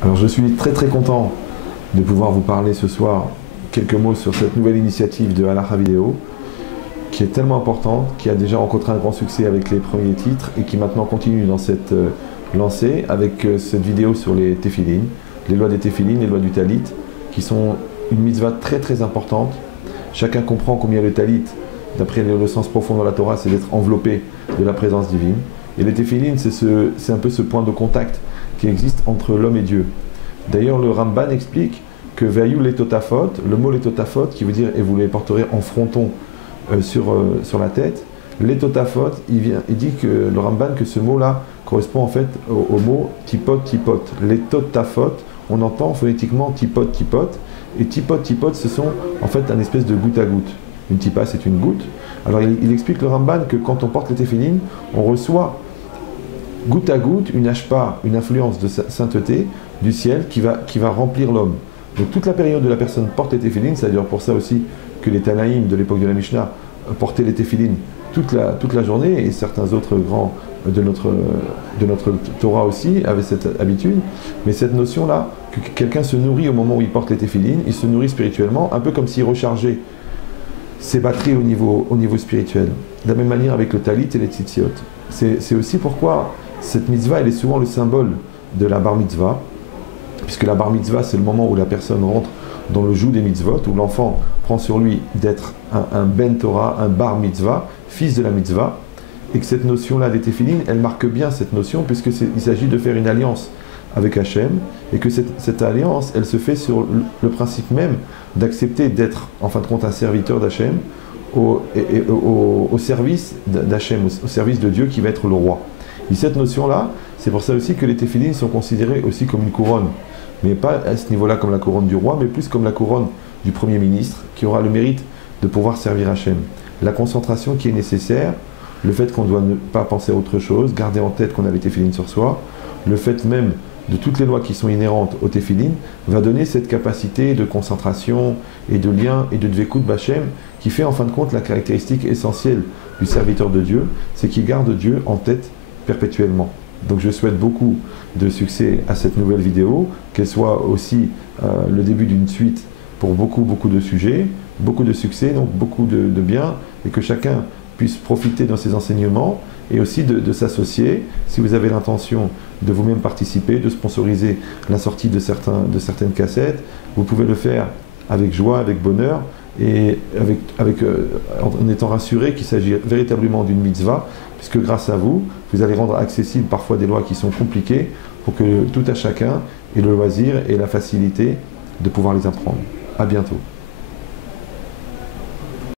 Alors je suis très très content de pouvoir vous parler ce soir quelques mots sur cette nouvelle initiative de Halacha Vidéo qui est tellement importante, qui a déjà rencontré un grand succès avec les premiers titres et qui maintenant continue dans cette lancée avec cette vidéo sur les téphilines, les lois des téphilines, les lois du talit, qui sont une mitzvah très très importante. Chacun comprend combien le talit, d'après le sens profond de la Torah, c'est d'être enveloppé de la présence divine. Et les téphilines, c'est un peu ce point de contact qui existe entre l'homme et Dieu. D'ailleurs, le Ramban explique que Ve'ayu letotafot, le mot letotafot, qui veut dire et vous les porterez en fronton sur la tête, letotafot, il dit que le Ramban que ce mot-là correspond en fait au mot tipot tipot. Letotafot, on entend phonétiquement tipot tipot, et tipot tipot, ce sont en fait un espèce de goutte à goutte. Une tipa, c'est une goutte. Alors il explique le Ramban que quand on porte les téphilines, on reçoit goutte à goutte une hashpa, une influence de sainteté du ciel qui va remplir l'homme. Donc toute la période de la personne porte les téphilines, c'est d'ailleurs pour ça aussi que les Tanaïm de l'époque de la Mishnah portaient les téphilines toute la journée, et certains autres grands de notre Torah aussi avaient cette habitude. Mais cette notion-là, que quelqu'un se nourrit au moment où il porte les téphilines, il se nourrit spirituellement, un peu comme s'il rechargeait ses batteries au niveau spirituel. De la même manière avec le talit et les tzitziot. C'est aussi pourquoi cette mitzvah, elle est souvent le symbole de la bar mitzvah, puisque la bar mitzvah, c'est le moment où la personne rentre dans le joug des mitzvot, où l'enfant prend sur lui d'être un ben Torah, un bar mitzvah, fils de la mitzvah, et que cette notion-là des téphilines, elle marque bien cette notion, puisqu'il s'agit de faire une alliance avec Hachem, et que cette alliance, elle se fait sur le principe même d'accepter d'être, en fin de compte, un serviteur d'Hachem, au service d'Hachem, au service de Dieu qui va être le roi. Et cette notion-là, c'est pour ça aussi que les téphilines sont considérées aussi comme une couronne, mais pas à ce niveau-là comme la couronne du roi, mais plus comme la couronne du Premier ministre, qui aura le mérite de pouvoir servir Hachem. La concentration qui est nécessaire, le fait qu'on ne doit pas penser à autre chose, garder en tête qu'on a les téphilines sur soi, le fait même de toutes les lois qui sont inhérentes aux téphilines, va donner cette capacité de concentration et de lien et de dvekout b'Hachem, qui fait en fin de compte la caractéristique essentielle du serviteur de Dieu, c'est qu'il garde Dieu en tête perpétuellement. Donc je souhaite beaucoup de succès à cette nouvelle vidéo, qu'elle soit aussi le début d'une suite pour beaucoup de sujets, beaucoup de succès, donc beaucoup de bien, et que chacun puisse profiter dans ses enseignements et aussi de s'associer, si vous avez l'intention de vous-même participer, de sponsoriser la sortie de certaines cassettes, vous pouvez le faire avec joie, avec bonheur, et en étant rassuré qu'il s'agit véritablement d'une mitzvah, puisque grâce à vous, vous allez rendre accessibles parfois des lois qui sont compliquées, pour que tout à chacun ait le loisir et la facilité de pouvoir les apprendre. À bientôt.